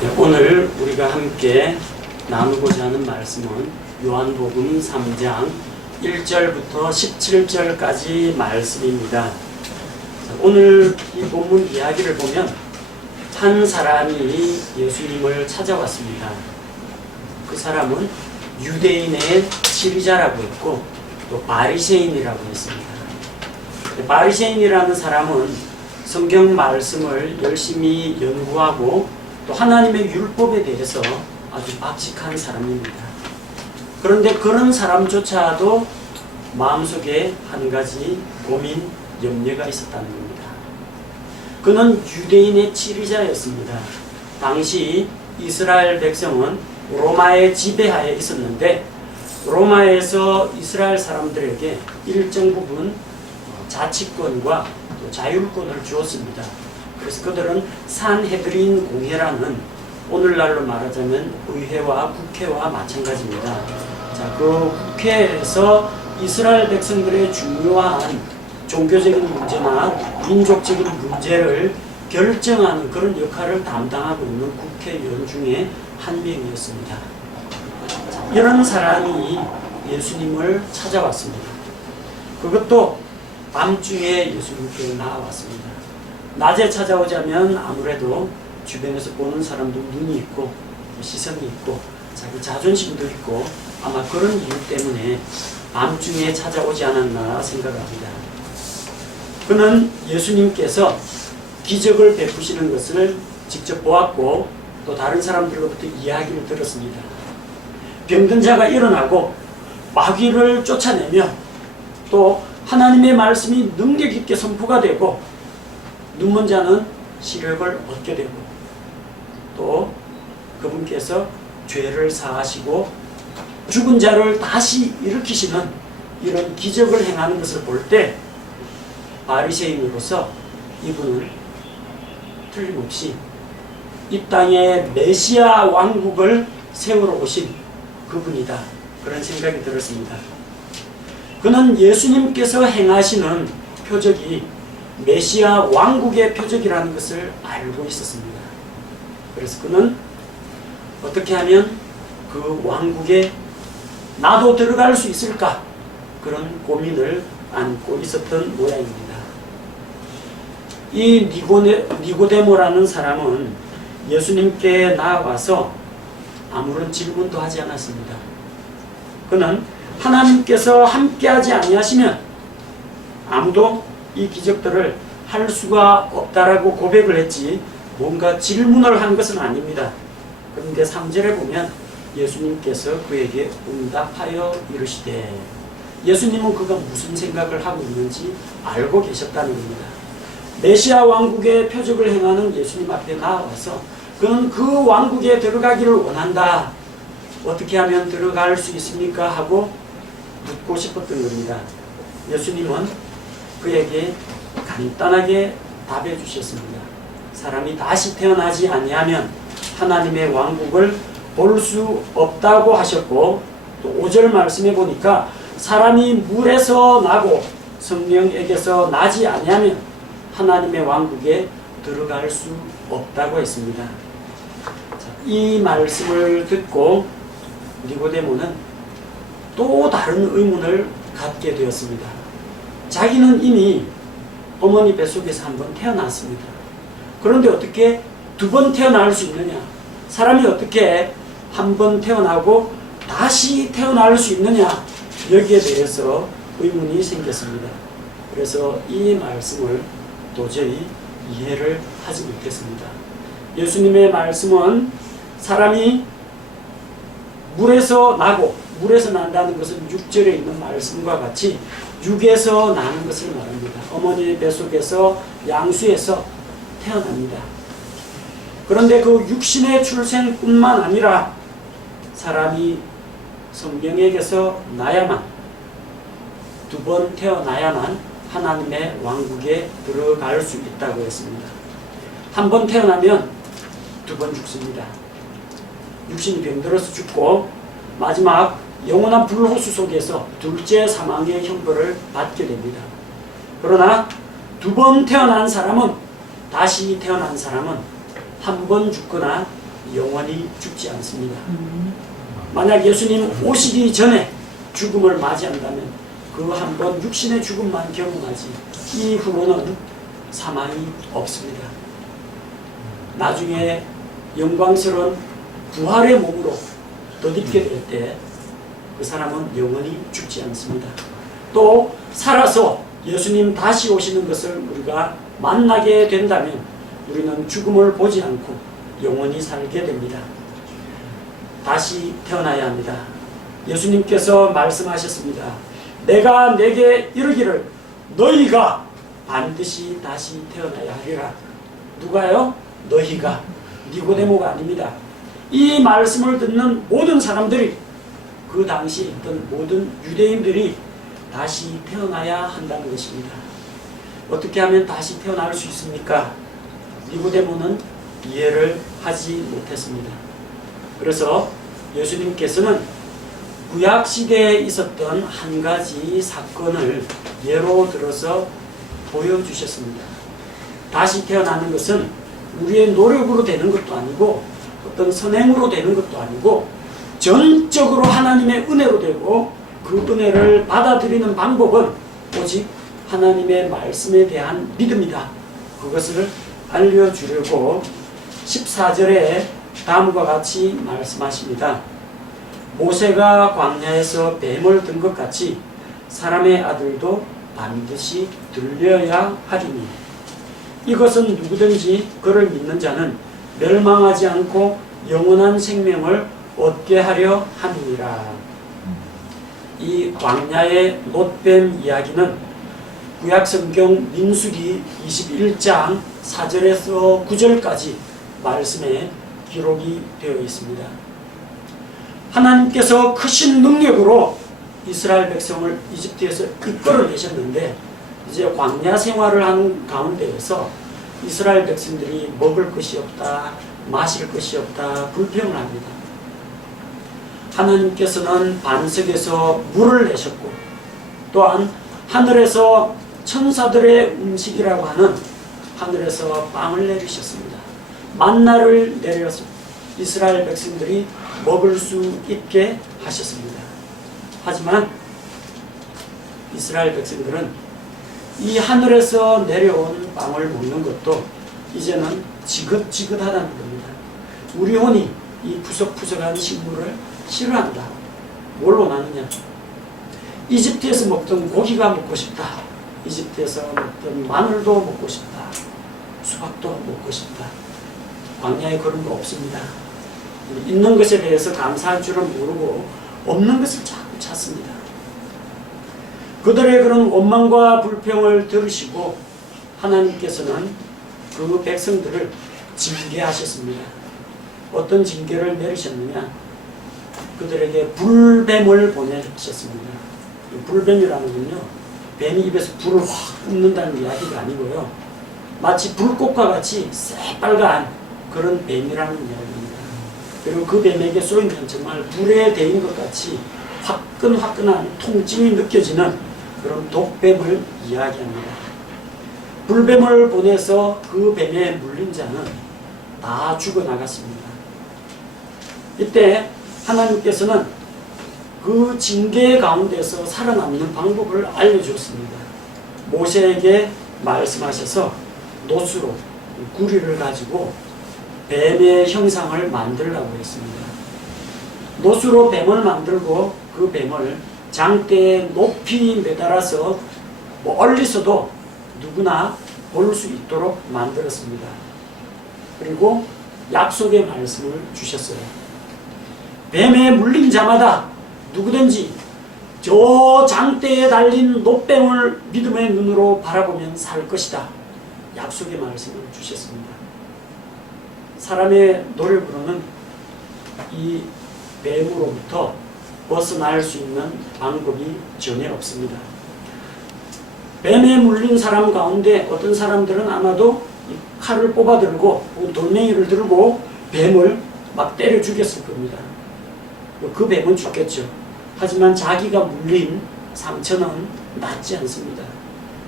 네, 오늘 우리가 함께 나누고자 하는 말씀은 요한복음 3장 1절부터 17절까지 말씀입니다. 오늘 이 본문 이야기를 보면 한 사람이 예수님을 찾아왔습니다. 그 사람은 유대인의 지리자라고 했고 또 바리새인이라고 했습니다. 바리새인이라는 사람은 성경 말씀을 열심히 연구하고 또 하나님의 율법에 대해서 아주 박식한 사람입니다. 그런데 그런 사람조차도 마음속에 한 가지 고민, 염려가 있었다는 겁니다. 그는 유대인의 지리자였습니다. 당시 이스라엘 백성은 로마의 지배하에 있었는데 로마에서 이스라엘 사람들에게 일정 부분 자치권과 또 자율권을 주었습니다. 그래서 그들은 산헤드린 공회라는 오늘날로 말하자면 의회와 국회와 마찬가지입니다. 자, 그 국회에서 이스라엘 백성들의 중요한 종교적인 문제나 민족적인 문제를 결정하는 그런 역할을 담당하고 있는 국회의원 중에 한 명이었습니다. 자, 이런 사람이 예수님을 찾아왔습니다. 그것도 밤중에 예수님께 나와왔습니다. 낮에 찾아오자면 아무래도 주변에서 보는 사람도 눈이 있고 시선이 있고 자기 자존심도 있고 아마 그런 이유 때문에 밤중에 찾아오지 않았나 생각합니다. 그는 예수님께서 기적을 베푸시는 것을 직접 보았고 또 다른 사람들로부터 이야기를 들었습니다. 병든 자가 일어나고 마귀를 쫓아내며 또 하나님의 말씀이 능력 있게 선포가 되고 눈먼 자는 시력을 얻게 되고 또 그분께서 죄를 사하시고 죽은 자를 다시 일으키시는 이런 기적을 행하는 것을 볼 때 바리새인으로서 이분은 틀림없이 이 땅에 메시아 왕국을 세우러 오신 그분이다. 그런 생각이 들었습니다. 그는 예수님께서 행하시는 표적이 메시아 왕국의 표적이라는 것을 알고 있었습니다. 그래서 그는 어떻게 하면 그 왕국에 나도 들어갈 수 있을까? 그런 고민을 안고 있었던 모양입니다. 이 니고데모라는 사람은 예수님께 나와서 아무런 질문도 하지 않았습니다. 그는 하나님께서 함께하지 아니하시면 아무도 이 기적들을 할 수가 없다라고 고백을 했지 뭔가 질문을 한 것은 아닙니다. 그런데 3절에 보면 예수님께서 그에게 응답하여 이르시되 예수님은 그가 무슨 생각을 하고 있는지 알고 계셨다는 겁니다. 메시아 왕국의 표적을 행하는 예수님 앞에 나와서 그는 그 왕국에 들어가기를 원한다. 어떻게 하면 들어갈 수 있습니까? 하고 묻고 싶었던 겁니다. 예수님은 그에게 간단하게 답해 주셨습니다. 사람이 다시 태어나지 아니하면 하나님의 왕국을 볼 수 없다고 하셨고 또 5절 말씀해 보니까 사람이 물에서 나고 성령에게서 나지 아니하면 하나님의 왕국에 들어갈 수 없다고 했습니다. 이 말씀을 듣고 니고데모는 또 다른 의문을 갖게 되었습니다. 자기는 이미 어머니 뱃속에서 한번 태어났습니다. 그런데 어떻게 두 번 태어날 수 있느냐? 사람이 어떻게 한 번 태어나고 다시 태어날 수 있느냐? 여기에 대해서 의문이 생겼습니다. 그래서 이 말씀을 도저히 이해를 하지 못했습니다. 예수님의 말씀은 사람이 물에서 나고 물에서 난다는 것은 6절에 있는 말씀과 같이 육에서 나는 것을 말합니다. 어머니 뱃속에서 양수에서 태어납니다. 그런데 그 육신의 출생뿐만 아니라 사람이 성령에게서 나야만 두 번 태어나야만 하나님의 왕국에 들어갈 수 있다고 했습니다. 한 번 태어나면 두 번 죽습니다. 육신이 병들어서 죽고 마지막 영원한 불호수 속에서 둘째 사망의 형벌을 받게 됩니다. 그러나 두 번 태어난 사람은 다시 태어난 사람은 한 번 죽거나 영원히 죽지 않습니다. 만약 예수님 오시기 전에 죽음을 맞이한다면 그 한 번 육신의 죽음만 경험하지 이후로는 사망이 없습니다. 나중에 영광스러운 부활의 몸으로 덧입게 될 때 그 사람은 영원히 죽지 않습니다. 또 살아서 예수님 다시 오시는 것을 우리가 만나게 된다면 우리는 죽음을 보지 않고 영원히 살게 됩니다. 다시 태어나야 합니다. 예수님께서 말씀하셨습니다. 내가 내게 이르기를 너희가 반드시 다시 태어나야 하리라. 누가요? 너희가. 니고데모가 아닙니다. 이 말씀을 듣는 모든 사람들이, 그 당시에 있던 모든 유대인들이 다시 태어나야 한다는 것입니다. 어떻게 하면 다시 태어날 수 있습니까? 니고데모는 이해를 하지 못했습니다. 그래서 예수님께서는 구약시대에 있었던 한 가지 사건을 예로 들어서 보여주셨습니다. 다시 태어나는 것은 우리의 노력으로 되는 것도 아니고 어떤 선행으로 되는 것도 아니고 전적으로 하나님의 은혜로 되고 그 은혜를 받아들이는 방법은 오직 하나님의 말씀에 대한 믿음이다. 그것을 알려주려고 14절에 다음과 같이 말씀하십니다. 모세가 광야에서 뱀을 든 것 같이 사람의 아들도 반드시 들려야 하리니 이것은 누구든지 그를 믿는 자는 멸망하지 않고 영원한 생명을 얻게 하려 함이니라. 이 광야의 놋뱀 이야기는 구약성경 민수기 21장 4절에서 9절까지 말씀에 기록이 되어 있습니다. 하나님께서 크신 능력으로 이스라엘 백성을 이집트에서 이끌어내셨는데 이제 광야 생활을 하는 가운데에서 이스라엘 백성들이 먹을 것이 없다, 마실 것이 없다, 불평을 합니다. 하나님께서는 반석에서 물을 내셨고 또한 하늘에서 천사들의 음식이라고 하는 하늘에서 빵을 내리셨습니다. 만나를 내려서 이스라엘 백성들이 먹을 수 있게 하셨습니다. 하지만 이스라엘 백성들은 이 하늘에서 내려온 빵을 먹는 것도 이제는 지긋지긋하다는 겁니다. 우리 혼이 이 푸석푸석한 식물을 싫어한다. 뭘로 나느냐? 이집트에서 먹던 고기가 먹고 싶다. 이집트에서 먹던 마늘도 먹고 싶다. 수박도 먹고 싶다. 광야에 그런 거 없습니다. 있는 것에 대해서 감사할 줄은 모르고 없는 것을 자꾸 찾습니다. 그들의 그런 원망과 불평을 들으시고 하나님께서는 그 백성들을 징계하셨습니다. 어떤 징계를 내리셨느냐? 그들에게 불뱀을 보내셨습니다. 불뱀이라는 건요, 뱀이 입에서 불을 확 뿜는다는 이야기가 아니고요, 마치 불꽃과 같이 새빨간 그런 뱀이라는 이야기입니다. 그리고 그 뱀에게 쏘이면 정말 불에 대인 것 같이 화끈화끈한 통증이 느껴지는 그런 독뱀을 이야기합니다. 불뱀을 보내서 그 뱀에 물린 자는 다 죽어나갔습니다. 이때 하나님께서는 그 징계 가운데서 살아남는 방법을 알려주었습니다. 모세에게 말씀하셔서 놋으로 구리를 가지고 뱀의 형상을 만들라고 했습니다. 놋으로 뱀을 만들고 그 뱀을 장대에 높이 매달아서 멀리서도 누구나 볼 수 있도록 만들었습니다. 그리고 약속의 말씀을 주셨어요. 뱀에 물린 자마다 누구든지 저 장대에 달린 놋뱀을 믿음의 눈으로 바라보면 살 것이다. 약속의 말씀을 주셨습니다. 사람의 노력으로는 이 뱀으로부터 벗어날 수 있는 방법이 전혀 없습니다. 뱀에 물린 사람 가운데 어떤 사람들은 아마도 칼을 뽑아들고 돌멩이를 들고 뱀을 막 때려 죽였을 겁니다. 그 뱀은 죽겠죠. 하지만 자기가 물린 상처는 낫지 않습니다.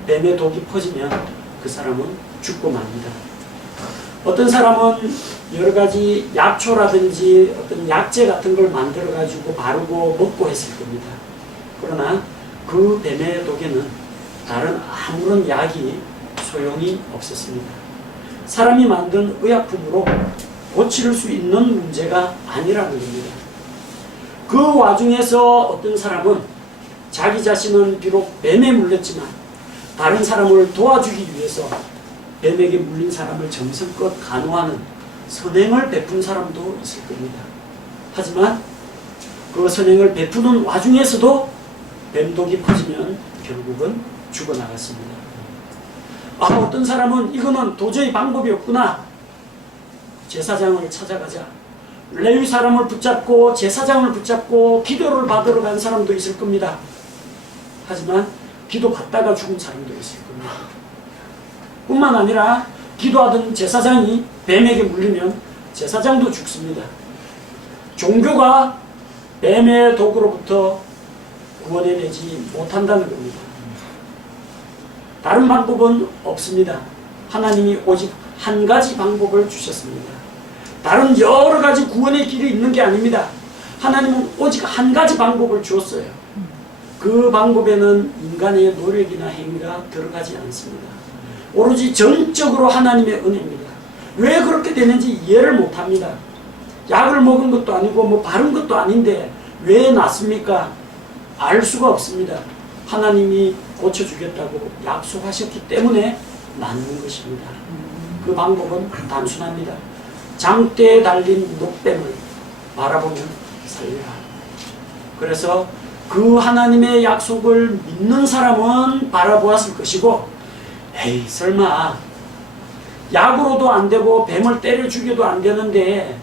뱀의 독이 퍼지면 그 사람은 죽고 맙니다. 어떤 사람은 여러 가지 약초라든지 어떤 약재 같은 걸 만들어 가지고 바르고 먹고 했을 겁니다. 그러나 그 뱀의 독에는 다른 아무런 약이 소용이 없었습니다. 사람이 만든 의약품으로 고칠 수 있는 문제가 아니라는 겁니다. 그 와중에서 어떤 사람은 자기 자신은 비록 뱀에 물렸지만 다른 사람을 도와주기 위해서 뱀에게 물린 사람을 정성껏 간호하는 선행을 베푼 사람도 있을 겁니다. 하지만 그 선행을 베푸는 와중에서도 뱀독이 퍼지면 결국은 죽어나갔습니다. 어떤 사람은 이거는 도저히 방법이 없구나. 제사장을 찾아가자. 레위 사람을 붙잡고 제사장을 붙잡고 기도를 받으러 간 사람도 있을 겁니다. 하지만 기도 받다가 죽은 사람도 있을 겁니다. 뿐만 아니라 기도하던 제사장이 뱀에게 물리면 제사장도 죽습니다. 종교가 뱀의 독으로부터 구원해내지 못한다는 겁니다. 다른 방법은 없습니다. 하나님이 오직 한 가지 방법을 주셨습니다. 다른 여러 가지 구원의 길이 있는 게 아닙니다. 하나님은 오직 한 가지 방법을 주었어요. 그 방법에는 인간의 노력이나 행위가 들어가지 않습니다. 오로지 전적으로 하나님의 은혜입니다. 왜 그렇게 되는지 이해를 못합니다. 약을 먹은 것도 아니고 바른 것도 아닌데 왜 낫습니까? 알 수가 없습니다. 하나님이 고쳐주겠다고 약속하셨기 때문에 낫는 것입니다. 그 방법은 단순합니다. 장대에 달린 녹뱀을 바라보면 살리라. 그래서 그 하나님의 약속을 믿는 사람은 바라보았을 것이고, 에이 설마 약으로도 안 되고 뱀을 때려 죽여도 안 되는데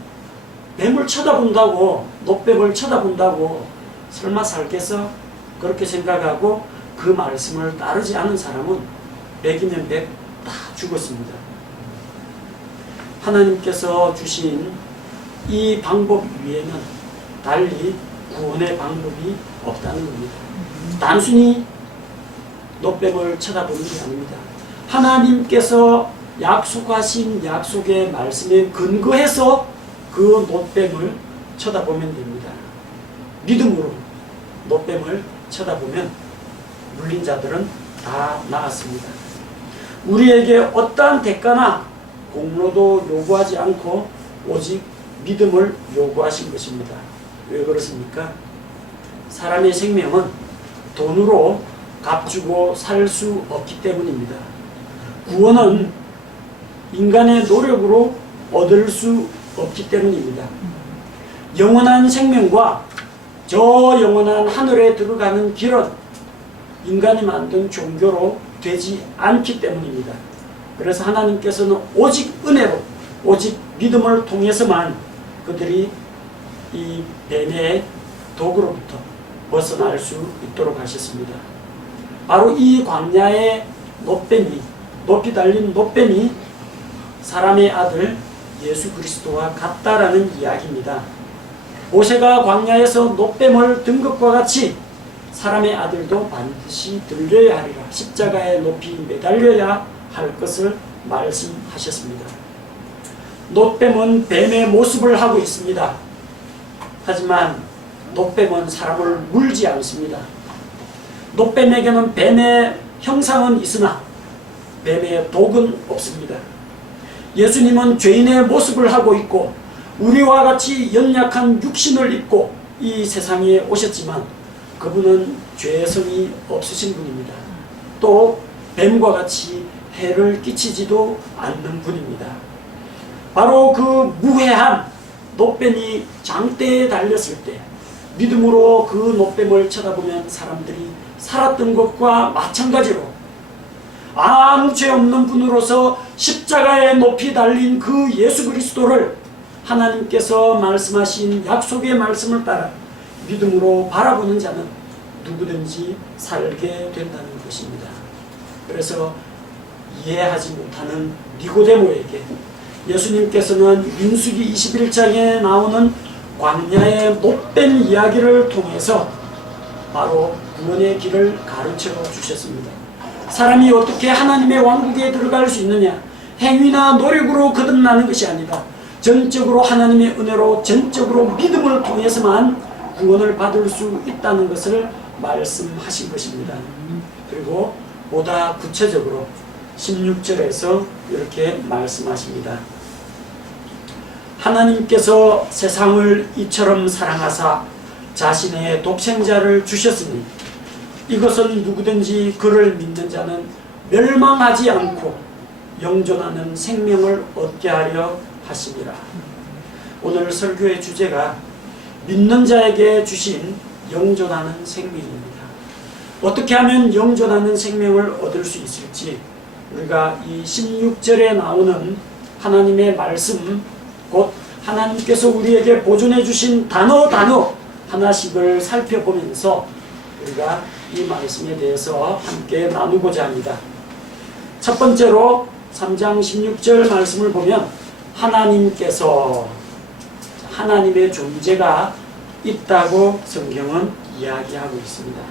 뱀을 쳐다본다고, 녹뱀을 쳐다본다고 설마 살겠어? 그렇게 생각하고 그 말씀을 따르지 않은 사람은 100이면 100 다 죽었습니다. 하나님께서 주신 이 방법 위에는 달리 구원의 방법이 없다는 겁니다. 단순히 녹뱀을 쳐다보는 게 아닙니다. 하나님께서 약속하신 약속의 말씀에 근거해서 그 녹뱀을 쳐다보면 됩니다. 믿음으로 녹뱀을 쳐다보면 물린 자들은 다 나았습니다. 우리에게 어떠한 대가나 공로도 요구하지 않고 오직 믿음을 요구하신 것입니다. 왜 그렇습니까? 사람의 생명은 돈으로 값주고 살 수 없기 때문입니다. 구원은 인간의 노력으로 얻을 수 없기 때문입니다. 영원한 생명과 저 영원한 하늘에 들어가는 길은 인간이 만든 종교로 되지 않기 때문입니다. 그래서 하나님께서는 오직 은혜로, 오직 믿음을 통해서만 그들이 이 뱀의 독으로부터 벗어날 수 있도록 하셨습니다. 바로 이 광야의 녹뱀이, 높이 달린 녹뱀이 사람의 아들 예수 그리스도와 같다라는 이야기입니다. 모세가 광야에서 녹뱀을 든 것과 같이 사람의 아들도 반드시 들려야 하리라. 십자가에 높이 매달려야 할 것을 말씀하셨습니다. 녹뱀은 뱀의 모습을 하고 있습니다. 하지만 녹뱀은 사람을 물지 않습니다. 녹뱀에게는 뱀의 형상은 있으나 뱀의 독은 없습니다. 예수님은 죄인의 모습을 하고 있고 우리와 같이 연약한 육신을 입고 이 세상에 오셨지만 그분은 죄성이 없으신 분입니다. 또 뱀과 같이 해를 끼치지도 않는 분입니다. 바로 그 무해한 녹뱀이 장대에 달렸을 때 믿음으로 그 녹뱀을 쳐다보면 사람들이 살았던 것과 마찬가지로 아무 죄 없는 분으로서 십자가에 높이 달린 그 예수 그리스도를 하나님께서 말씀하신 약속의 말씀을 따라 믿음으로 바라보는 자는 누구든지 살게 된다는 것입니다. 그래서 이해하지 못하는 니고데모에게 예수님께서는 민수기 21장에 나오는 광야의 못된 이야기를 통해서 바로 구원의 길을 가르쳐 주셨습니다. 사람이 어떻게 하나님의 왕국에 들어갈 수 있느냐? 행위나 노력으로 거듭나는 것이 아니라 전적으로 하나님의 은혜로 전적으로 믿음을 통해서만 구원을 받을 수 있다는 것을 말씀하신 것입니다. 그리고 보다 구체적으로 16절에서 이렇게 말씀하십니다. 하나님께서 세상을 이처럼 사랑하사 자신의 독생자를 주셨으니 이것은 누구든지 그를 믿는 자는 멸망하지 않고 영존하는 생명을 얻게 하려 하심이라. 오늘 설교의 주제가 믿는 자에게 주신 영존하는 생명입니다. 어떻게 하면 영존하는 생명을 얻을 수 있을지 우리가 이 16절에 나오는 하나님의 말씀, 곧 하나님께서 우리에게 보존해 주신 단어 하나씩을 살펴보면서 우리가 이 말씀에 대해서 함께 나누고자 합니다. 첫 번째로 3장 16절 말씀을 보면 하나님께서, 하나님의 존재가 있다고 성경은 이야기하고 있습니다.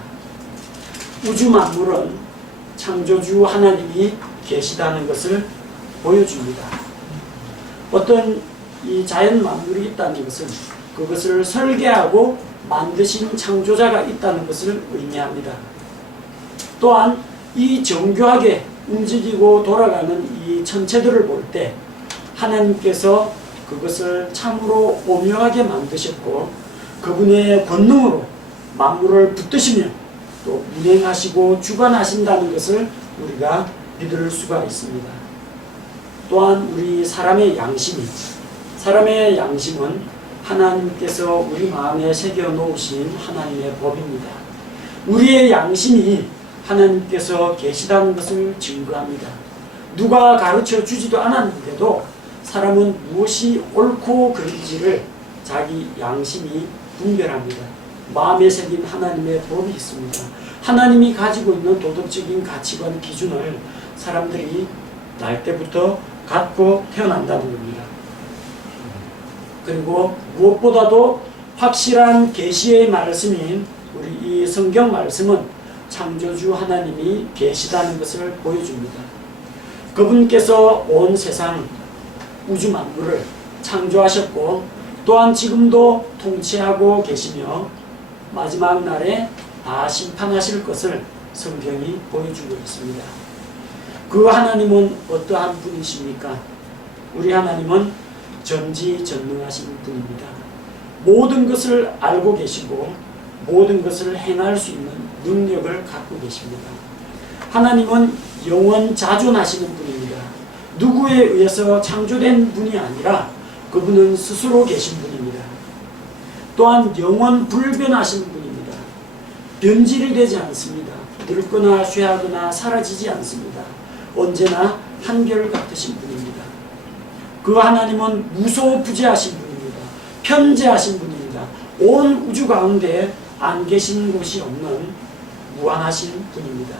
우주 만물은 창조주 하나님이 계시다는 것을 보여줍니다. 어떤 이 자연 만물이 있다는 것은 그것을 설계하고 만드신 창조자가 있다는 것을 의미합니다. 또한 이 정교하게 움직이고 돌아가는 이 천체들을 볼 때 하나님께서 그것을 참으로 오묘하게 만드셨고 그분의 권능으로 만물을 붙드시며 또 운행하시고 주관하신다는 것을 우리가 믿을 수가 있습니다. 또한 우리 사람의 양심은 하나님께서 우리 마음에 새겨 놓으신 하나님의 법입니다. 우리의 양심이 하나님께서 계시다는 것을 증거합니다. 누가 가르쳐 주지도 않았는데도 사람은 무엇이 옳고 그른지를 자기 양심이 분별합니다. 마음에 새긴 하나님의 법이 있습니다. 하나님이 가지고 있는 도덕적인 가치관 기준을 사람들이 날 때부터 갖고 태어난다는 겁니다. 그리고 무엇보다도 확실한 계시의 말씀인 우리 이 성경 말씀은 창조주 하나님이 계시다는 것을 보여줍니다. 그분께서 온 세상 우주 만물을 창조하셨고 또한 지금도 통치하고 계시며 마지막 날에 다 심판하실 것을 성경이 보여주고 있습니다. 그 하나님은 어떠한 분이십니까? 우리 하나님은 전지전능하신 분입니다. 모든 것을 알고 계시고 모든 것을 행할 수 있는 능력을 갖고 계십니다. 하나님은 영원 자존하시는 분입니다. 누구에 의해서 창조된 분이 아니라 그분은 스스로 계신 분입니다. 또한 영원 불변하신 분입니다. 변질이 되지 않습니다. 늙거나 쇠하거나 사라지지 않습니다. 언제나 한결같으신 분입니다. 그 하나님은 무소부재하신 분입니다. 편재하신 분입니다. 온 우주 가운데 안 계신 곳이 없는 무한하신 분입니다.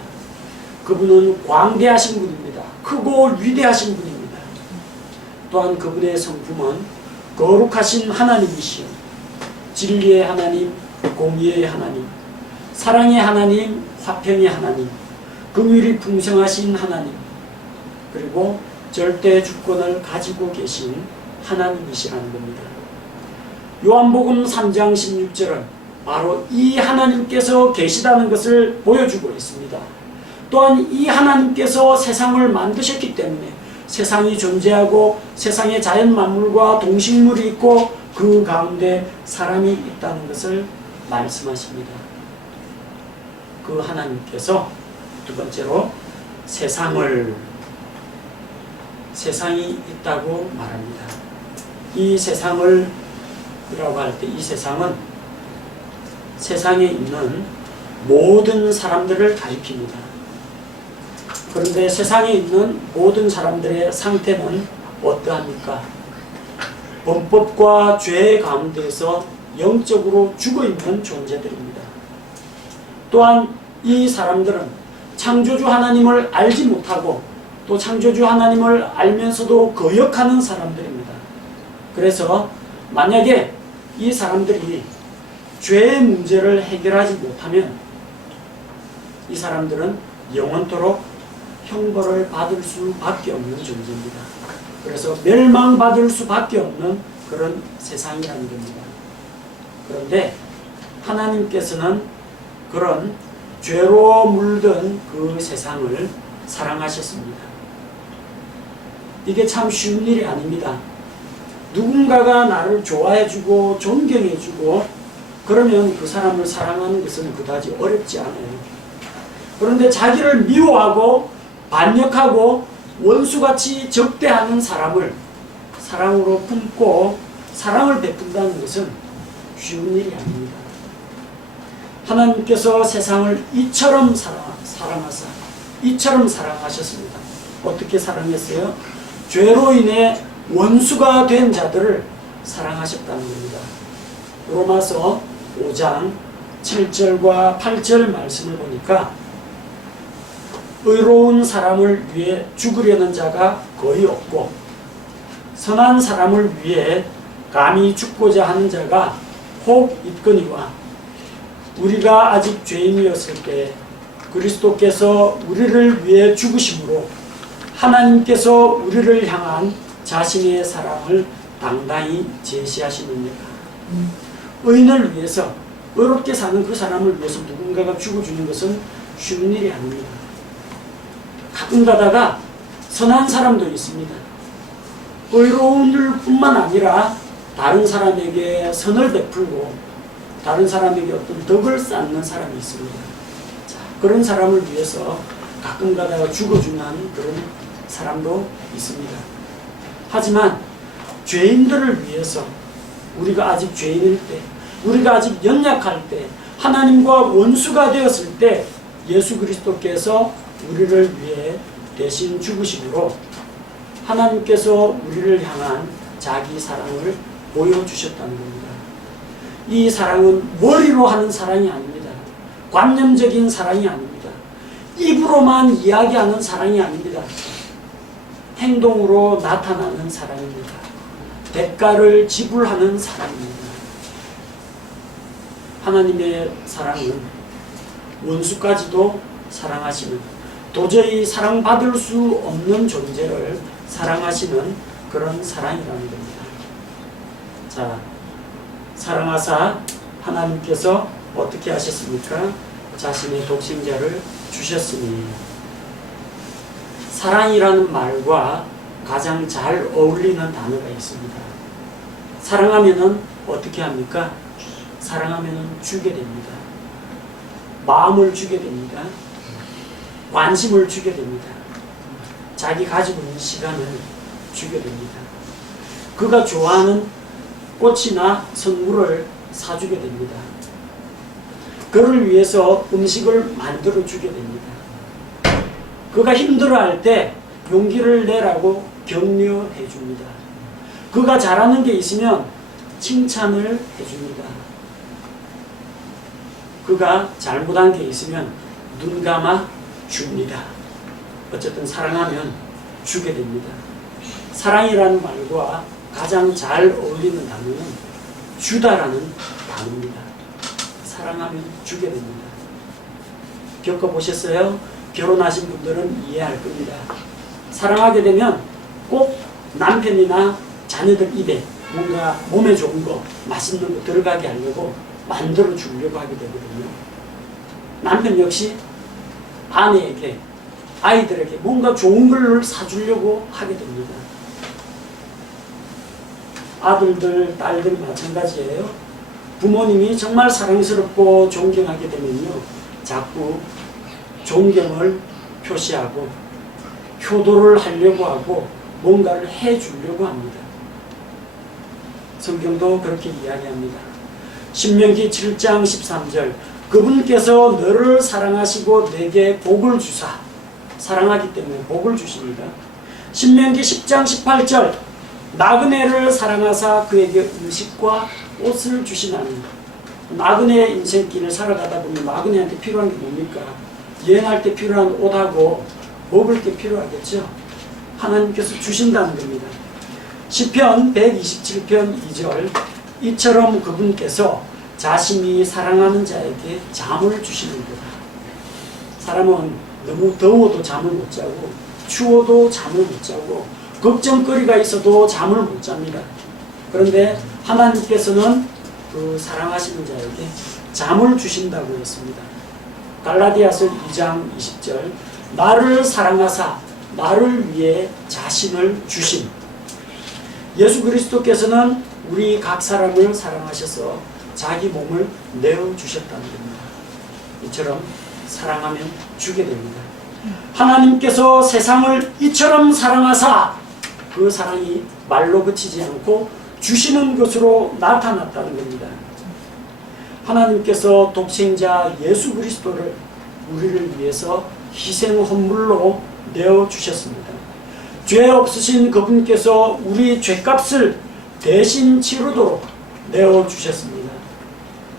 그분은 광대하신 분입니다. 크고 위대하신 분입니다. 또한 그분의 성품은 거룩하신 하나님이시요 진리의 하나님, 공의의 하나님, 사랑의 하나님, 화평의 하나님, 긍휼이 풍성하신 하나님, 그리고 절대 주권을 가지고 계신 하나님이시라는 겁니다. 요한복음 3장 16절은 바로 이 하나님께서 계시다는 것을 보여주고 있습니다. 또한 이 하나님께서 세상을 만드셨기 때문에 세상이 존재하고 세상의 자연 만물과 동식물이 있고 그 가운데 사람이 있다는 것을 말씀하십니다. 그 하나님께서 두 번째로 세상이 있다고 말합니다. 이 세상을 이라고 할 때 이 세상은 세상에 있는 모든 사람들을 가리킵니다. 그런데 세상에 있는 모든 사람들의 상태는 어떠합니까? 범법과 죄 가운데서 영적으로 죽어있는 존재들입니다. 또한 이 사람들은 창조주 하나님을 알지 못하고 또 창조주 하나님을 알면서도 거역하는 사람들입니다. 그래서 만약에 이 사람들이 죄의 문제를 해결하지 못하면 이 사람들은 영원토록 형벌을 받을 수밖에 없는 존재입니다. 그래서 멸망받을 수밖에 없는 그런 세상이라는 겁니다. 그런데 하나님께서는 그런 죄로 물든 그 세상을 사랑하셨습니다. 이게 참 쉬운 일이 아닙니다. 누군가가 나를 좋아해주고 존경해주고 그러면 그 사람을 사랑하는 것은 그다지 어렵지 않아요. 그런데 자기를 미워하고 반역하고 원수같이 적대하는 사람을 사랑으로 품고 사랑을 베푼다는 것은 쉬운 일이 아닙니다. 하나님께서 세상을 이처럼 사랑하사 이처럼 사랑하셨습니다. 어떻게 사랑했어요? 죄로 인해 원수가 된 자들을 사랑하셨다는 겁니다. 로마서 5장 7절과 8절 말씀을 보니까 의로운 사람을 위해 죽으려는 자가 거의 없고 선한 사람을 위해 감히 죽고자 하는 자가 혹 있거니와 우리가 아직 죄인이었을 때 그리스도께서 우리를 위해 죽으심으로 하나님께서 우리를 향한 자신의 사랑을 당당히 제시하시느니라. 의인을 위해서 의롭게 사는 그 사람을 위해서 누군가가 죽어주는 것은 쉬운 일이 아닙니다. 가끔 가다가 선한 사람도 있습니다. 의로운 뿐만 아니라 다른 사람에게 선을 베풀고 다른 사람에게 어떤 덕을 쌓는 사람이 있습니다. 자, 그런 사람을 위해서 가끔 가다가 죽어주는 그런 사람도 있습니다. 하지만 죄인들을 위해서 우리가 아직 죄인일 때, 우리가 아직 연약할 때, 하나님과 원수가 되었을 때 예수 그리스도께서 우리를 위해 대신 죽으심으로 하나님께서 우리를 향한 자기 사랑을 보여주셨다는 겁니다. 이 사랑은 머리로 하는 사랑이 아닙니다. 관념적인 사랑이 아닙니다. 입으로만 이야기하는 사랑이 아닙니다. 행동으로 나타나는 사랑입니다. 대가를 지불하는 사랑입니다. 하나님의 사랑은 원수까지도 사랑하시는, 도저히 사랑받을 수 없는 존재를 사랑하시는 그런 사랑이라는 겁니다. 자, 사랑하사 하나님께서 어떻게 하셨습니까? 자신의 독생자를 주셨으니. 사랑이라는 말과 가장 잘 어울리는 단어가 있습니다. 사랑하면은 어떻게 합니까? 사랑하면은 주게 됩니다. 마음을 주게 됩니다. 관심을 주게 됩니다. 자기 가지고 있는 시간을 주게 됩니다. 그가 좋아하는 꽃이나 선물을 사주게 됩니다. 그를 위해서 음식을 만들어 주게 됩니다. 그가 힘들어할 때 용기를 내라고 격려해 줍니다. 그가 잘하는 게 있으면 칭찬을 해줍니다. 그가 잘못한 게 있으면 눈 감아 줍니다. 어쨌든 사랑하면 주게 됩니다. 사랑이라는 말과 가장 잘 어울리는 단어는 주다라는 단어입니다. 사랑하면 주게 됩니다. 겪어보셨어요? 결혼하신 분들은 이해할 겁니다. 사랑하게 되면 꼭 남편이나 자녀들 입에 뭔가 몸에 좋은 거, 맛있는 거 들어가게 하려고 만들어 주려고 하게 되거든요. 남편 역시 아내에게, 아이들에게 뭔가 좋은 걸 사주려고 하게 됩니다. 아들들, 딸들 마찬가지예요. 부모님이 정말 사랑스럽고 존경하게 되면요, 자꾸 존경을 표시하고 효도를 하려고 하고 뭔가를 해주려고 합니다. 성경도 그렇게 이야기합니다. 신명기 7장 13절 그분께서 너를 사랑하시고 내게 복을 주사, 사랑하기 때문에 복을 주십니다. 신명기 10장 18절 나그네를 사랑하사 그에게 음식과 옷을 주시나니. 나그네 인생길을 살아가다 보면 나그네한테 필요한 게 뭡니까? 여행할 때 필요한 옷하고 먹을 게 필요하겠죠. 하나님께서 주신다는 겁니다. 시편 127편 2절 이처럼 그분께서 자신이 사랑하는 자에게 잠을 주시는 거다. 사람은 너무 더워도 잠을 못 자고 추워도 잠을 못 자고 걱정거리가 있어도 잠을 못 잡니다. 그런데 하나님께서는 그 사랑하시는 자에게 잠을 주신다고 했습니다. 갈라디아서 2장 20절 나를 사랑하사 나를 위해 자신을 주신 예수 그리스도께서는 우리 각 사람을 사랑하셔서 자기 몸을 내어주셨다는 겁니다. 이처럼 사랑하면 주게 됩니다. 하나님께서 세상을 이처럼 사랑하사 그 사랑이 말로 그치지 않고 주시는 것으로 나타났다는 겁니다. 하나님께서 독생자 예수 그리스도를 우리를 위해서 희생 헌물로 내어주셨습니다. 죄 없으신 그분께서 우리 죄값을 대신 치르도록 내어주셨습니다.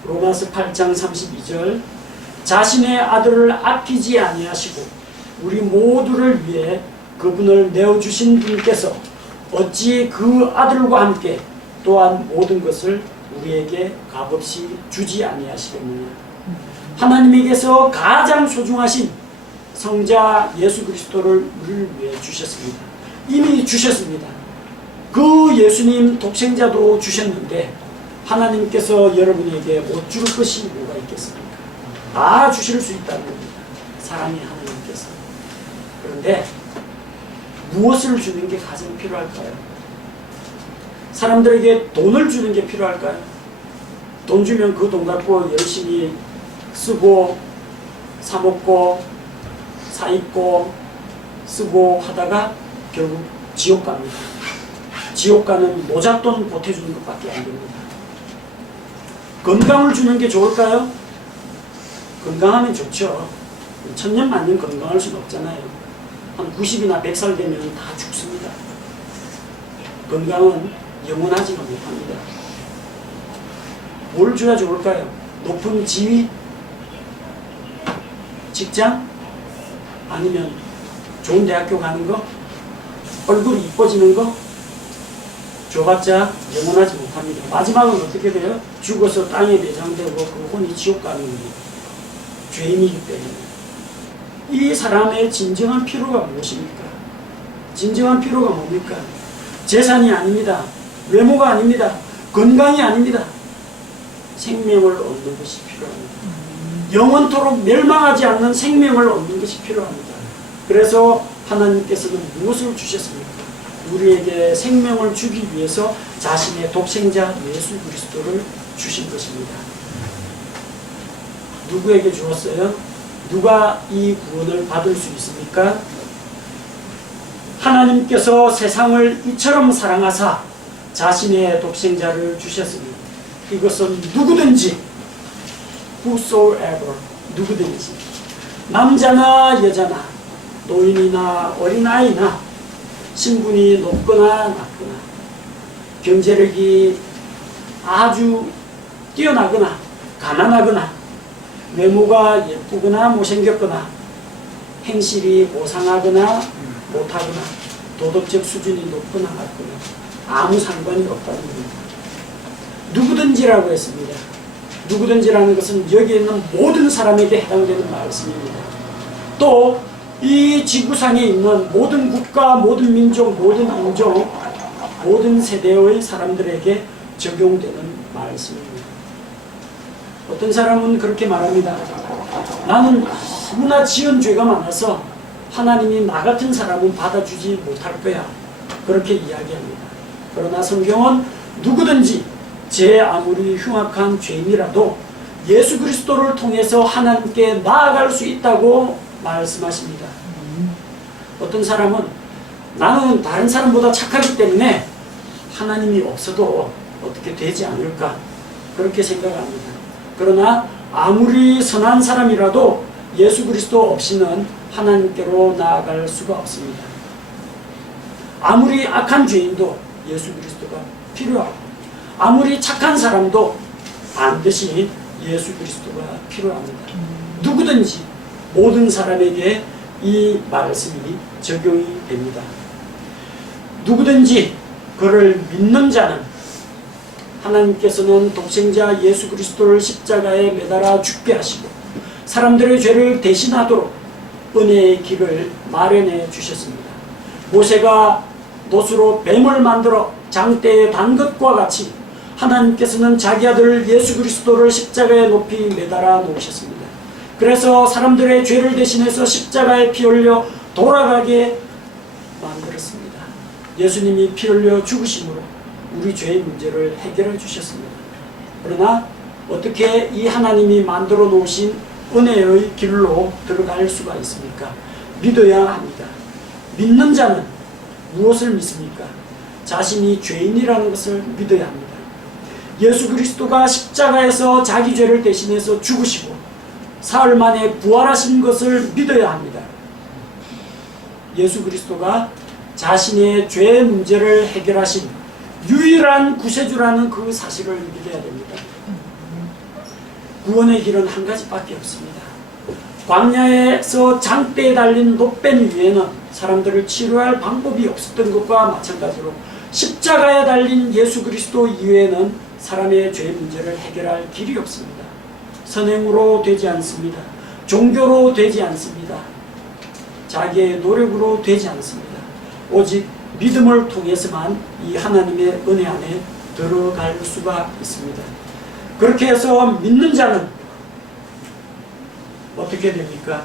로마서 8장 32절 자신의 아들을 아끼지 아니하시고 우리 모두를 위해 그분을 내어주신 분께서 어찌 그 아들과 함께 또한 모든 것을 우리에게 값없이 주지 아니하시겠느냐. 하나님에게서 가장 소중하신 성자 예수 그리스도를 우리를 위해 주셨습니다. 이미 주셨습니다. 그 예수님 독생자도 주셨는데 하나님께서 여러분에게 못 줄 것이 뭐가 있겠습니까? 다 주실 수 있다는 겁니다. 사랑의 하나님께서. 그런데 무엇을 주는 게 가장 필요할까요? 사람들에게 돈을 주는 게 필요할까요? 돈 주면 그 돈 갖고 열심히 쓰고 사 먹고 사 입고 쓰고 하다가 결국 지옥 갑니다. 지옥 가는 모잣돈 보태주는 것밖에 안 됩니다. 건강을 주는 게 좋을까요? 건강하면 좋죠. 천년만년 건강할 수는 없잖아요. 한 90이나 100살 되면 다 죽습니다. 건강은 영원하지는 못합니다. 뭘 줘야 좋을까요? 높은 지위? 직장? 아니면 좋은 대학교 가는 거? 얼굴이 이뻐지는 거? 줘봤자 영원하지 못합니다. 마지막은 어떻게 돼요? 죽어서 땅에 내장되고 그 혼이 지옥 가는 거예요. 죄인이기 때문에. 이 사람의 진정한 필요가 무엇입니까? 진정한 필요가 뭡니까? 재산이 아닙니다. 외모가 아닙니다. 건강이 아닙니다. 생명을 얻는 것이 필요합니다. 영원토록 멸망하지 않는 생명을 얻는 것이 필요합니다. 그래서 하나님께서는 무엇을 주셨습니까? 우리에게 생명을 주기 위해서 자신의 독생자 예수 그리스도를 주신 것입니다. 누구에게 주었어요? 누가 이 구원을 받을 수 있습니까? 하나님께서 세상을 이처럼 사랑하사 자신의 독생자를 주셨습니다. 이것은 누구든지 whosoever 누구든지 남자나 여자나 노인이나 어린아이나 신분이 높거나 낮거나 경제력이 아주 뛰어나거나 가난하거나 외모가 예쁘거나 못생겼거나 행실이 모상하거나 못하거나 도덕적 수준이 높거나 낮거나 아무 상관이 없다는 겁니다. 누구든지라고 했습니다. 누구든지라는 것은 여기에 있는 모든 사람에게 해당되는 말씀입니다. 또 이 지구상에 있는 모든 국가, 모든 민족, 모든 인종, 모든 세대의 사람들에게 적용되는 말씀입니다. 어떤 사람은 그렇게 말합니다. 나는 너무나 지은 죄가 많아서 하나님이 나 같은 사람은 받아주지 못할 거야. 그렇게 이야기합니다. 그러나 성경은 누구든지 제 아무리 흉악한 죄인이라도 예수 그리스도를 통해서 하나님께 나아갈 수 있다고 말씀하십니다. 어떤 사람은 나는 다른 사람보다 착하기 때문에 하나님이 없어도 어떻게 되지 않을까 그렇게 생각합니다. 그러나 아무리 선한 사람이라도 예수 그리스도 없이는 하나님께로 나아갈 수가 없습니다. 아무리 악한 죄인도 예수 그리스도가 필요하고 아무리 착한 사람도 반드시 예수 그리스도가 필요합니다. 누구든지 모든 사람에게 이 말씀이 적용이 됩니다. 누구든지 그를 믿는 자는 하나님께서는 독생자 예수 그리스도를 십자가에 매달아 죽게 하시고 사람들의 죄를 대신하도록 은혜의 길을 마련해 주셨습니다. 모세가 놋으로 뱀을 만들어 장대에 단 것과 같이 하나님께서는 자기 아들 예수 그리스도를 십자가에 높이 매달아 놓으셨습니다. 그래서 사람들의 죄를 대신해서 십자가에 피 흘려 돌아가게 만들었습니다. 예수님이 피 흘려 죽으심으로 우리 죄의 문제를 해결해 주셨습니다. 그러나 어떻게 이 하나님이 만들어 놓으신 은혜의 길로 들어갈 수가 있습니까? 믿어야 합니다. 믿는 자는 무엇을 믿습니까? 자신이 죄인이라는 것을 믿어야 합니다. 예수 그리스도가 십자가에서 자기 죄를 대신해서 죽으시고 사흘 만에 부활하신 것을 믿어야 합니다. 예수 그리스도가 자신의 죄의 문제를 해결하신 유일한 구세주라는 그 사실을 믿어야 됩니다. 구원의 길은 한 가지밖에 없습니다. 광야에서 장대에 달린 놋뱀 위에는 사람들을 치료할 방법이 없었던 것과 마찬가지로 십자가에 달린 예수 그리스도 이외에는 사람의 죄 문제를 해결할 길이 없습니다. 선행으로 되지 않습니다. 종교로 되지 않습니다. 자기의 노력으로 되지 않습니다. 오직 믿음을 통해서만 이 하나님의 은혜 안에 들어갈 수가 있습니다. 그렇게 해서 믿는 자는 어떻게 됩니까?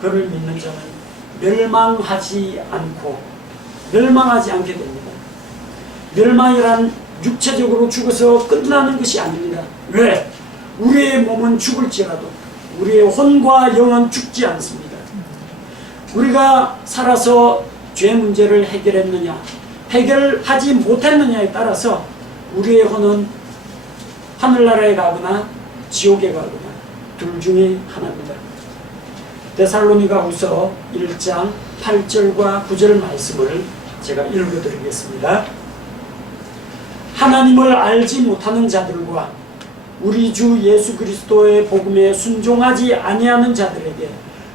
그를 믿는 자는 멸망하지 않게 됩니다. 멸망이란 육체적으로 죽어서 끝나는 것이 아닙니다. 왜? 우리의 몸은 죽을지라도 우리의 혼과 영은 죽지 않습니다. 우리가 살아서 죄 문제를 해결했느냐 해결하지 못했느냐에 따라서 우리의 혼은 하늘나라에 가거나 지옥에 가거나 둘 중에 하나입니다. 데살로니가후서 1장 8절과 9절 말씀을 제가 읽어드리겠습니다. 하나님을 알지 못하는 자들과 우리 주 예수 그리스도의 복음에 순종하지 아니하는 자들에게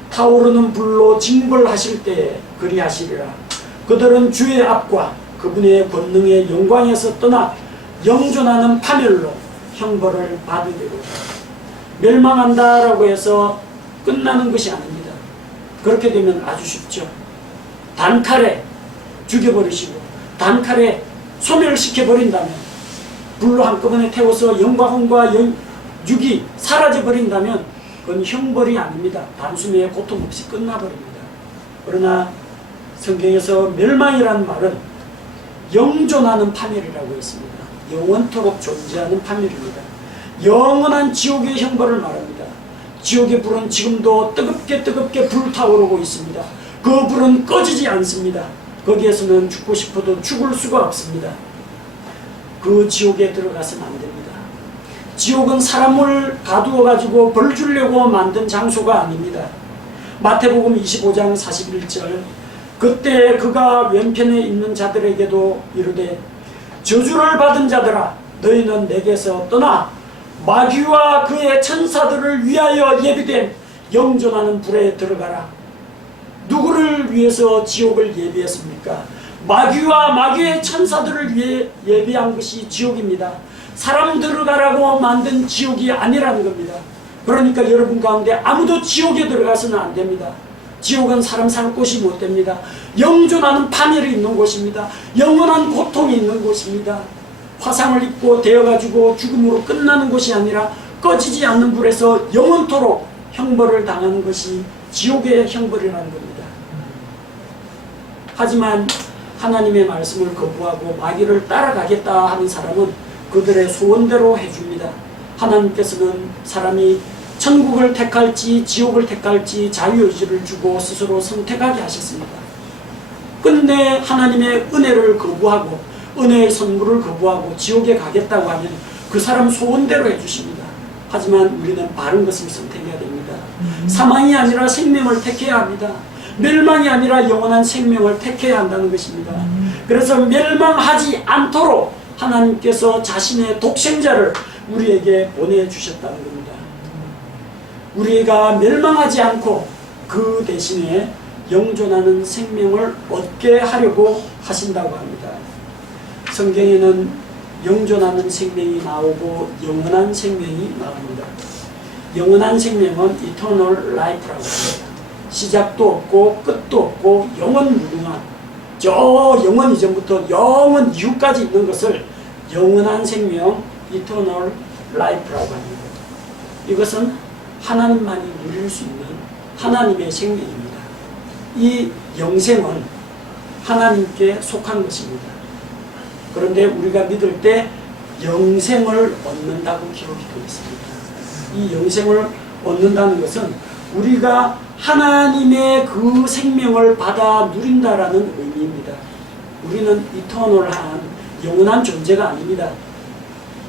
타오르는 불로 징벌하실 때에 그리하시리라. 그들은 주의 앞과 그분의 권능의 영광에서 떠나 영존하는 파멸로 형벌을 받으리라. 멸망한다라고 해서 끝나는 것이 아닙니다. 그렇게 되면 아주 쉽죠. 단칼에 죽여버리시고 단칼에 소멸시켜버린다면, 불로 한꺼번에 태워서 영과 혼과 육이 사라져버린다면 그건 형벌이 아닙니다. 단숨에 고통 없이 끝나버립니다. 그러나 성경에서 멸망이라는 말은 영존하는 파멸이라고 했습니다. 영원토록 존재하는 파멸입니다. 영원한 지옥의 형벌을 말합니다. 지옥의 불은 지금도 뜨겁게 불타오르고 있습니다. 그 불은 꺼지지 않습니다. 거기에서는 죽고 싶어도 죽을 수가 없습니다. 그 지옥에 들어가서는 안 됩니다. 지옥은 사람을 가두어 가지고 벌 주려고 만든 장소가 아닙니다. 마태복음 25장 41절, 그때 그가 왼편에 있는 자들에게도 이르되 저주를 받은 자들아 너희는 내게서 떠나 마귀와 그의 천사들을 위하여 예비된 영존하는 불에 들어가라. 누구를 위해서 지옥을 예비했습니까? 마귀와 마귀의 천사들을 위해 예비한 것이 지옥입니다. 사람 들어가라고 만든 지옥이 아니라는 겁니다. 그러니까 여러분 가운데 아무도 지옥에 들어가서는 안 됩니다. 지옥은 사람 살 곳이 못 됩니다. 영존하는 파멸이 있는 곳입니다. 영원한 고통이 있는 곳입니다. 화상을 입고 되어가지고 죽음으로 끝나는 것이 아니라 꺼지지 않는 불에서 영원토록 형벌을 당하는 것이 지옥의 형벌이라는 겁니다. 하지만 하나님의 말씀을 거부하고 마귀를 따라가겠다 하는 사람은 그들의 소원대로 해줍니다. 하나님께서는 사람이 천국을 택할지 지옥을 택할지 자유의지를 주고 스스로 선택하게 하셨습니다. 끝내 하나님의 은혜를 거부하고 은혜의 선물을 거부하고 지옥에 가겠다고 하면 그 사람 소원대로 해주십니다. 하지만 우리는 바른 것을 선택해야 됩니다. 사망이 아니라 생명을 택해야 합니다. 멸망이 아니라 영원한 생명을 택해야 한다는 것입니다. 그래서 멸망하지 않도록 하나님께서 자신의 독생자를 우리에게 보내주셨다는 겁니다. 우리가 멸망하지 않고 그 대신에 영존하는 생명을 얻게 하려고 하신다고 합니다. 성경에는 영존하는 생명이 나오고 영원한 생명이 나옵니다. 영원한 생명은 Eternal Life라고 합니다. 시작도 없고 끝도 없고 영원무궁한 저 영원 이전부터 영원 이후까지 있는 것을 영원한 생명 Eternal Life라고 합니다. 이것은 하나님만이 누릴 수 있는 하나님의 생명입니다. 이 영생은 하나님께 속한 것입니다. 그런데 우리가 믿을 때 영생을 얻는다고 기록이 되어 있습니다. 이 영생을 얻는다는 것은 우리가 하나님의 그 생명을 받아 누린다라는 의미입니다. 우리는 이터널한 영원한 존재가 아닙니다.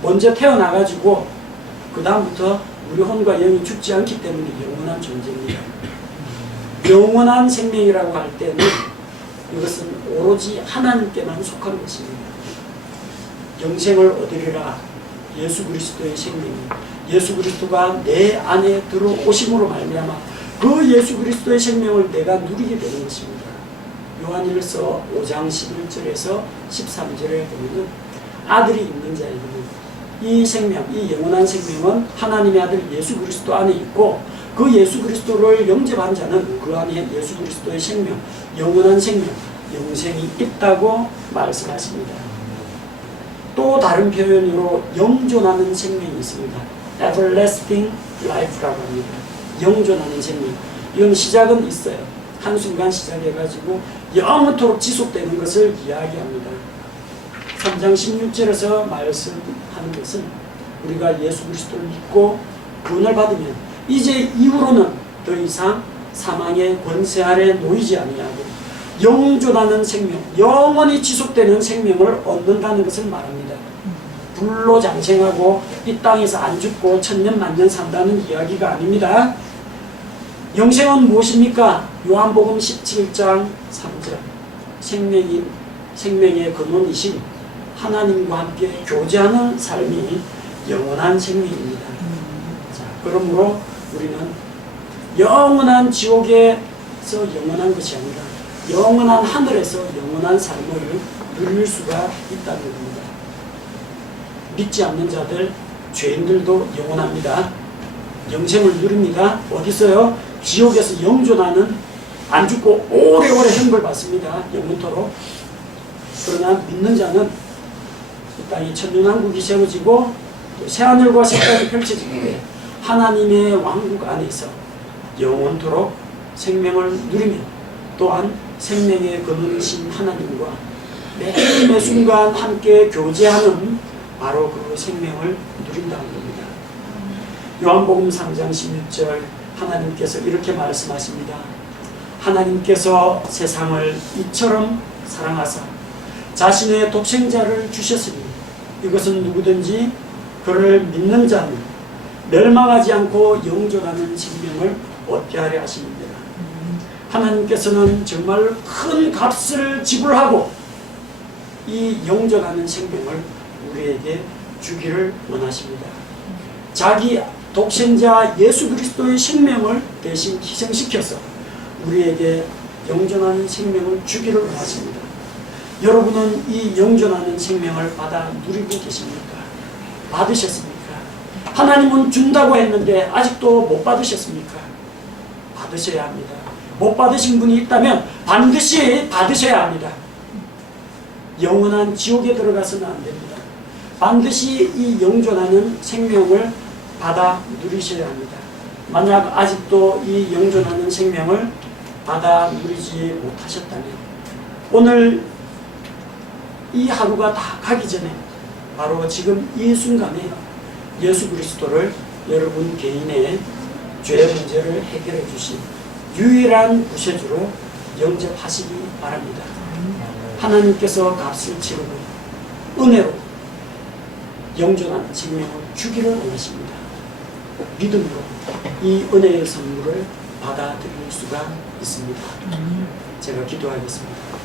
먼저 태어나가지고 그 다음부터 우리 혼과 영이 죽지 않기 때문에 영원한 존재입니다. 영원한 생명이라고 할 때는 이것은 오로지 하나님께만 속한 것입니다. 영생을 얻으리라. 예수 그리스도의 생명이 예수 그리스도가 내 안에 들어오심으로 말미암아 그 예수 그리스도의 생명을 내가 누리게 되는 것입니다. 요한일서 5장 11절에서 13절에 보면 아들이 있는 자에게는 이 생명, 이 영원한 생명은 하나님의 아들 예수 그리스도 안에 있고 그 예수 그리스도를 영접한 자는 그 안에 예수 그리스도의 생명, 영원한 생명, 영생이 있다고 말씀하십니다. 또 다른 표현으로 영존하는 생명이 있습니다. Everlasting Life라고 합니다. 영존하는 생명. 이건 시작은 있어요. 한순간 시작해가지고 영원토록 지속되는 것을 이야기합니다. 3장 16절에서 말씀하는 것은 우리가 예수 그리스도를 믿고 구원을 받으면 이제 이후로는 더 이상 사망의 권세 아래 놓이지 아니하고 영존하는 생명, 영원히 지속되는 생명을 얻는다는 것을 말합니다. 불로 장생하고 이 땅에서 안 죽고 천년 만년 산다는 이야기가 아닙니다. 영생은 무엇입니까? 요한복음 17장 3절 생명의 근원이신 하나님과 함께 교제하는 삶이 영원한 생명입니다. 자, 그러므로 우리는 영원한 지옥에서 영원한 것이 아니라 영원한 하늘에서 영원한 삶을 누릴 수가 있다는 겁니다. 믿지 않는 자들, 죄인들도 영원합니다. 영생을 누립니다. 어디서요? 지옥에서 영존하는, 안 죽고 오래오래 형벌 받습니다. 영원토록. 그러나 믿는 자는 이 땅에 천년왕국이 세워지고 새하늘과 새 땅이 펼쳐지는데 하나님의 왕국 안에서 영원토록 생명을 누리며 또한 생명의 근원이신 하나님과 매 순간 함께 교제하는 바로 그 생명을 누린다는 겁니다. 요한복음 3장 16절 하나님께서 이렇게 말씀하십니다. 하나님께서 세상을 이처럼 사랑하사 자신의 독생자를 주셨으니 이것은 누구든지 그를 믿는 자는 멸망하지 않고 영존하는 생명을 얻게 하려 하십니다. 하나님께서는 정말 큰 값을 지불하고 이 영존하는 생명을 우리에게 주기를 원하십니다. 자기 독생자 예수 그리스도의 생명을 대신 희생시켜서 우리에게 영존하는 생명을 주기를 원하십니다. 여러분은 이 영존하는 생명을 받아 누리고 계십니까? 받으셨습니까? 하나님은 준다고 했는데 아직도 못 받으셨습니까? 받으셔야 합니다. 못 받으신 분이 있다면 반드시 받으셔야 합니다. 영원한 지옥에 들어가서는 안 됩니다. 반드시 이 영존하는 생명을 받아 누리셔야 합니다. 만약 아직도 이 영존하는 생명을 받아 누리지 못하셨다면 오늘 이 하루가 다 가기 전에 바로 지금 이 순간에 예수 그리스도를 여러분 개인의 죄 문제를 해결해 주신 유일한 구세주로 영접하시기 바랍니다. 하나님께서 값을 치르고 은혜로 영존하는 생명을 주기를 원하십니다. 믿음으로 이 은혜의 선물을 받아들일 수가 있습니다. 제가 기도하겠습니다.